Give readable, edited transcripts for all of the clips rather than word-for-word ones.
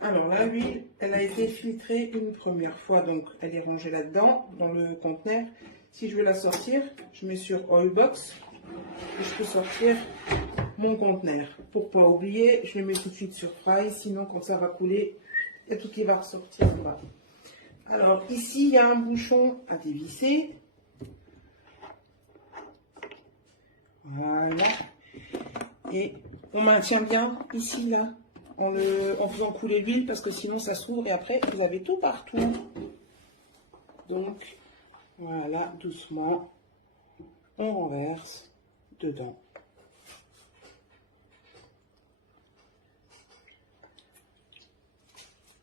Alors là, l'huile, elle a été filtrée une première fois, donc elle est rangée là-dedans, dans le conteneur. Si je veux la sortir, je mets sur Oil Box et je peux sortir mon conteneur. Pour pas oublier, je le mets tout de suite sur Fry, sinon quand ça va couler, il y a tout qui va ressortir en bas. Alors ici, il y a un bouchon à dévisser. Voilà. Et on maintient bien ici, là, en faisant couler l'huile, parce que sinon ça s'ouvre et après, vous avez tout partout. Donc, voilà, doucement, on renverse dedans.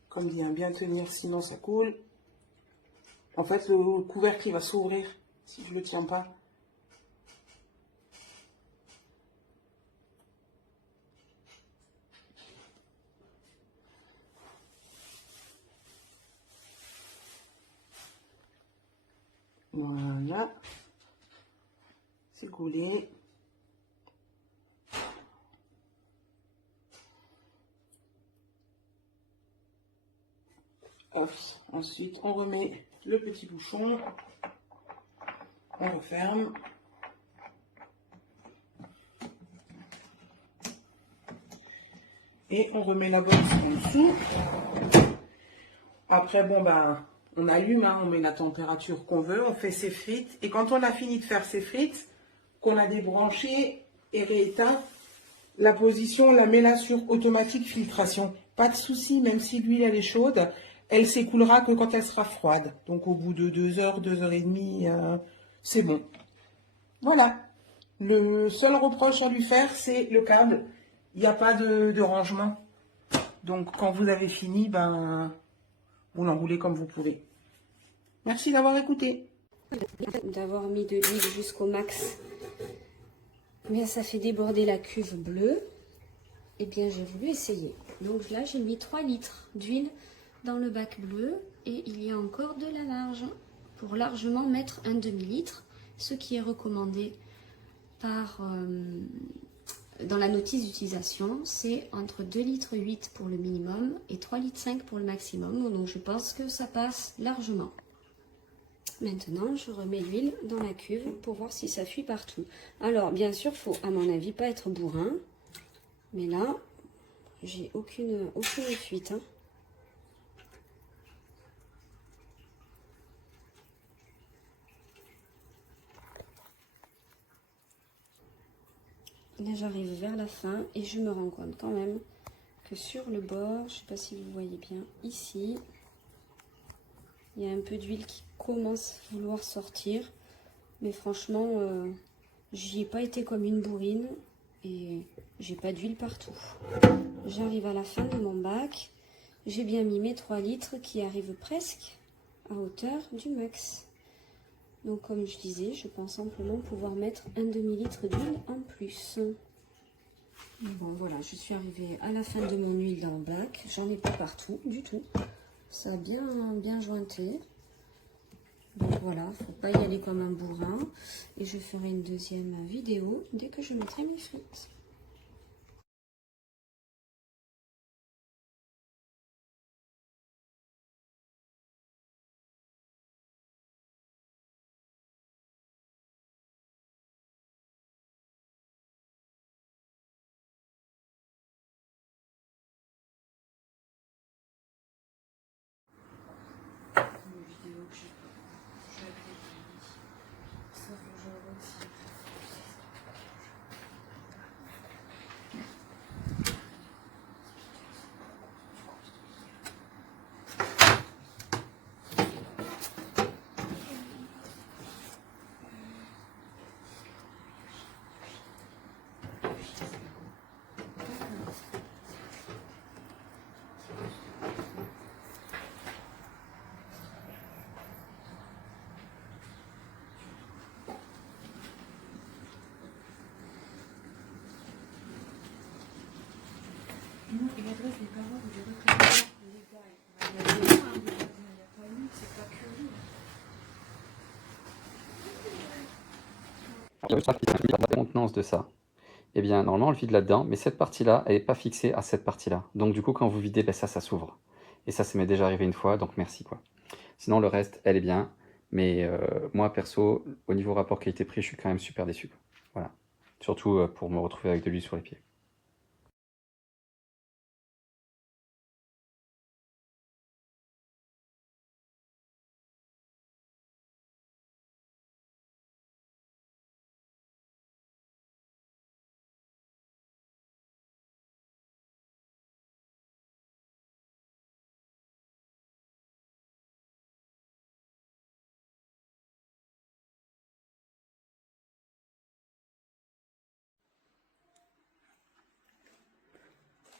Comme dit, bien tenir, sinon ça coule. En fait, le couvercle, il va s'ouvrir si je ne le tiens pas. Voilà. C'est coulé. Hop. Ensuite, on remet le petit bouchon. On referme. Et on remet la box en dessous. Après, bon, ben, on allume, hein, on met la température qu'on veut, on fait ses frites. Et quand on a fini de faire ses frites, qu'on a débranché et rééteint, la position, on la met là sur automatique filtration. Pas de souci, même si l'huile elle est chaude, elle s'écoulera que quand elle sera froide. Donc au bout de 2 heures, 2 heures et demie, c'est bon. Voilà. Le seul reproche à lui faire, c'est le câble. Il n'y a pas de rangement. Donc quand vous avez fini, ben, vous l'enroulez comme vous pouvez. Merci d'avoir écouté. D'avoir mis de l'huile jusqu'au max, mais ça fait déborder la cuve bleue. Et bien j'ai voulu essayer. Donc là j'ai mis 3 litres d'huile dans le bac bleu et il y a encore de la marge pour largement mettre un demi-litre, ce qui est recommandé par dans la notice d'utilisation, c'est entre 2,8 litres pour le minimum et 3,5 litres pour le maximum. Donc je pense que ça passe largement. Maintenant, je remets l'huile dans la cuve pour voir si ça fuit partout. Alors, bien sûr, il faut, à mon avis, pas être bourrin. Mais là, j'ai aucune fuite. Hein. Là, j'arrive vers la fin et je me rends compte quand même que sur le bord, je ne sais pas si vous voyez bien, ici, il y a un peu d'huile qui commence à vouloir sortir. Mais franchement, j'y ai pas été comme une bourrine et j'ai pas d'huile partout. J'arrive à la fin de mon bac. J'ai bien mis mes 3 litres qui arrivent presque à hauteur du max. Donc comme je disais, je pense simplement pouvoir mettre un demi-litre d'huile en plus. Bon voilà, je suis arrivée à la fin de mon huile dans le bac. J'en ai pas partout du tout. Ça a bien jointé. Donc voilà, faut pas y aller comme un bourrin. Et je ferai une deuxième vidéo dès que je mettrai mes frites. Non, il adresse les parents, vous direz que les gars, il y a des gens, il n'y a pas une, c'est pas curieux. Il y a la contenance de ça. eh bien, normalement, on le vide là-dedans, mais cette partie-là, elle n'est pas fixée à cette partie-là. Donc, du coup, quand vous videz, ben, ça s'ouvre. Et ça m'est déjà arrivé une fois, donc merci, quoi. Sinon, le reste, elle est bien. Mais moi, perso, au niveau rapport qualité-prix, je suis quand même super déçu, quoi. Voilà. Surtout pour me retrouver avec de l'huile sur les pieds.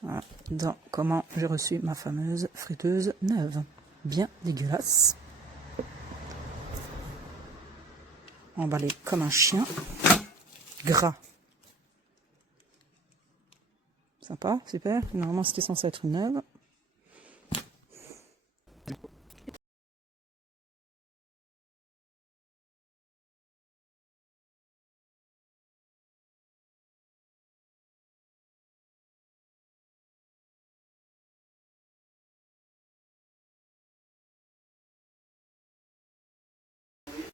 Voilà, dans comment j'ai reçu ma fameuse friteuse neuve. Bien dégueulasse. Emballé comme un chien. Gras. Sympa, super. Normalement, c'était censé être une neuve.